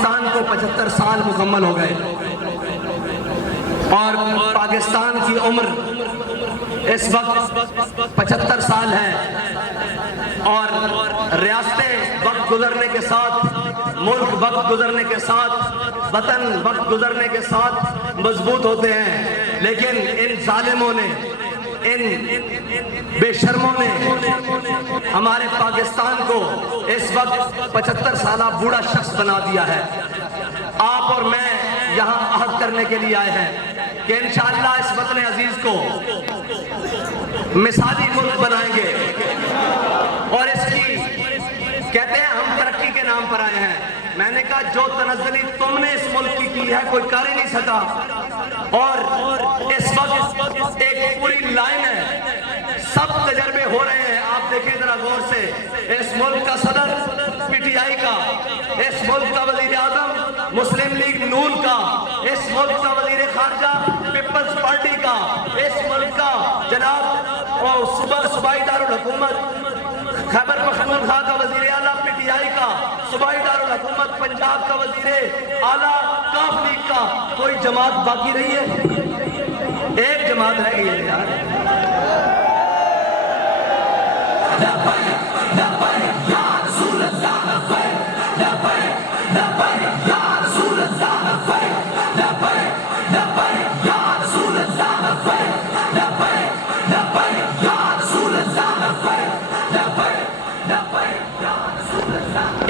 پاکستان کو 75 سال مکمل ہو گئے اور پاکستان کی عمر اس وقت 75 سال ہے اور ریاستیں وقت گزرنے کے ساتھ، ملک وقت گزرنے کے ساتھ، وطن وقت گزرنے کے ساتھ مضبوط ہوتے ہیں، لیکن ان ظالموں نے، ان بے شرموں نے ہمارے پاکستان کو اس وقت 75 سالہ بوڑھا شخص بنا دیا ہے۔ آپ اور میں یہاں عہد کرنے کے لیے آئے ہیں کہ انشاءاللہ اس وطن عزیز کو مثالی ملک بنائیں گے، اور اس کی کہتے ہیں ہم ترقی کے نام پر آئے ہیں۔ میں نے کہا جو تنزلی تم نے اس ملک کی ہے کوئی کر ہی نہیں سکا، اور اس وقت ایک پوری لائن ہے، سب تجربے ہو رہے ہیں۔ آپ دیکھیں ذرا غور سے، اس ملک کا صدر پی ٹی آئی کا، اس ملک کا وزیر اعظم مسلم لیگ نون کا، اس ملک کا وزیر خارجہ پیپلز پارٹی کا، اس ملک کا جناب صوبائی دارالحکومت خیبر پختونخوا کا وزیر اعلیٰ پی ٹی آئی کا، صوبائی دارالحکومت پنجاب کا وزیر اعلیٰ کاف لیگ کا، کوئی جماعت باقی رہی ہے؟ ایک جماعت رہ گئی ہے یار۔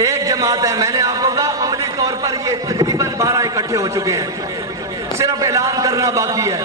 ایک جماعت ہے، میں نے آپ کو کہا عملی طور پر یہ تقریباً 12 اکٹھے ہو چکے ہیں، صرف اعلان کرنا باقی ہے۔